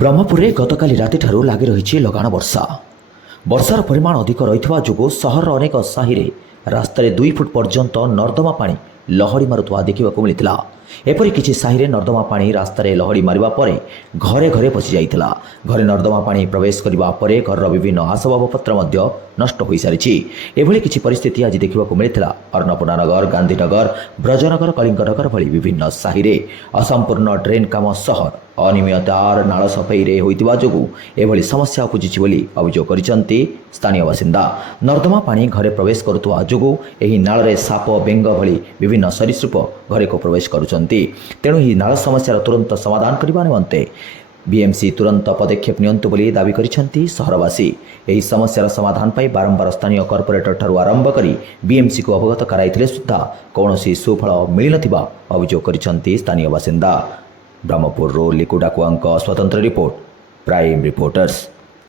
ବ୍ରହ୍ମପୁରରେ ଗତକାଲି ରାତିଠାରୁ ଲାଗି ରହିଛି ଲଗାଣ ବର୍ଷା। ବର୍ଷାର ପରିମାଣ ଅଧିକ ରହିଥିବା ଯୋଗୁଁ ସହରର ଅନେକ ସାହିରେ ରାସ୍ତାରେ 2 ଫୁଟ ପର୍ଯ୍ୟନ୍ତ ନର୍ଦ୍ଦମା ପାଣି ଲହଡ଼ି ମାରୁଥିବା ଦେଖିବାକୁ ମିଳିଥିଲା। ଏପରି କିଛି ସାହିରେ ନର୍ଦ୍ଦମା ପାଣି ରାସ୍ତାରେ ଲହଡ଼ି ମାରିବା ପରେ ଘରେ ଘରେ ପଶିଯାଇଥିଲା। ଘରେ ନର୍ଦ୍ଦମା ପାଣି ପ୍ରବେଶ କରିବା ପରେ ଘରର ବିଭିନ୍ନ ଆସବାବପତ୍ର ମଧ୍ୟ ନଷ୍ଟ ହୋଇସାରିଛି। ଏଭଳି କିଛି ପରିସ୍ଥିତି ଆଜି ଦେଖିବାକୁ ମିଳିଥିଲା ଅନ୍ନପୂର୍ଣ୍ଣାନଗର, ଗାନ୍ଧୀନଗର, ବ୍ରଜନଗର, କଳିଙ୍ଗନଗର ଭଳି ବିଭିନ୍ନ ସାହିରେ। ଅସମ୍ପୂର୍ଣ୍ଣ ଡ୍ରେନ୍ କାମ ସହ ଅନିୟମିତତାର ନାଳ ସଫେଇରେ ହୋଇଥିବା ଯୋଗୁଁ ଏଭଳି ସମସ୍ୟା ଉପୁଜିଛି ବୋଲି ଅଭିଯୋଗ କରିଛନ୍ତି ସ୍ଥାନୀୟ ବାସିନ୍ଦା। ନର୍ଦ୍ଦମା ପାଣି ଘରେ ପ୍ରବେଶ କରୁଥିବା ଯୋଗୁଁ ଏହି ନାଳରେ ସାପ, ବେଙ୍ଗ ଭଳି ବିଭିନ୍ନ ସରୀସୃପ ଘରକୁ ପ୍ରବେଶ କରୁଛନ୍ତି। ତେଣୁ ଏହି ନାଳ ସମସ୍ୟାର ତୁରନ୍ତ ସମାଧାନ କରିବା ନିମନ୍ତେ ବିଏମ୍ସି ତୁରନ୍ତ ପଦକ୍ଷେପ ନିଅନ୍ତୁ ବୋଲି ଦାବି କରିଛନ୍ତି ସହରବାସୀ। ଏହି ସମସ୍ୟାର ସମାଧାନ ପାଇଁ ବାରମ୍ବାର ସ୍ଥାନୀୟ କର୍ପୋରେଟର ଠାରୁ ଆରମ୍ଭ କରି ବିଏମ୍ସିକୁ ଅବଗତ କରାଇଥିଲେ ସୁଦ୍ଧା କୌଣସି ସୁଫଳ ମିଳିନଥିବା ଅଭିଯୋଗ କରିଛନ୍ତି ସ୍ଥାନୀୟ ବାସିନ୍ଦା। ବ୍ରହ୍ମପୁରରୁ ଲିକୁ ଡାକୁଆଙ୍କ ସ୍ୱତନ୍ତ୍ର ରିପୋର୍ଟ, ପ୍ରାଇମ୍ ରିପୋର୍ଟର୍ସ।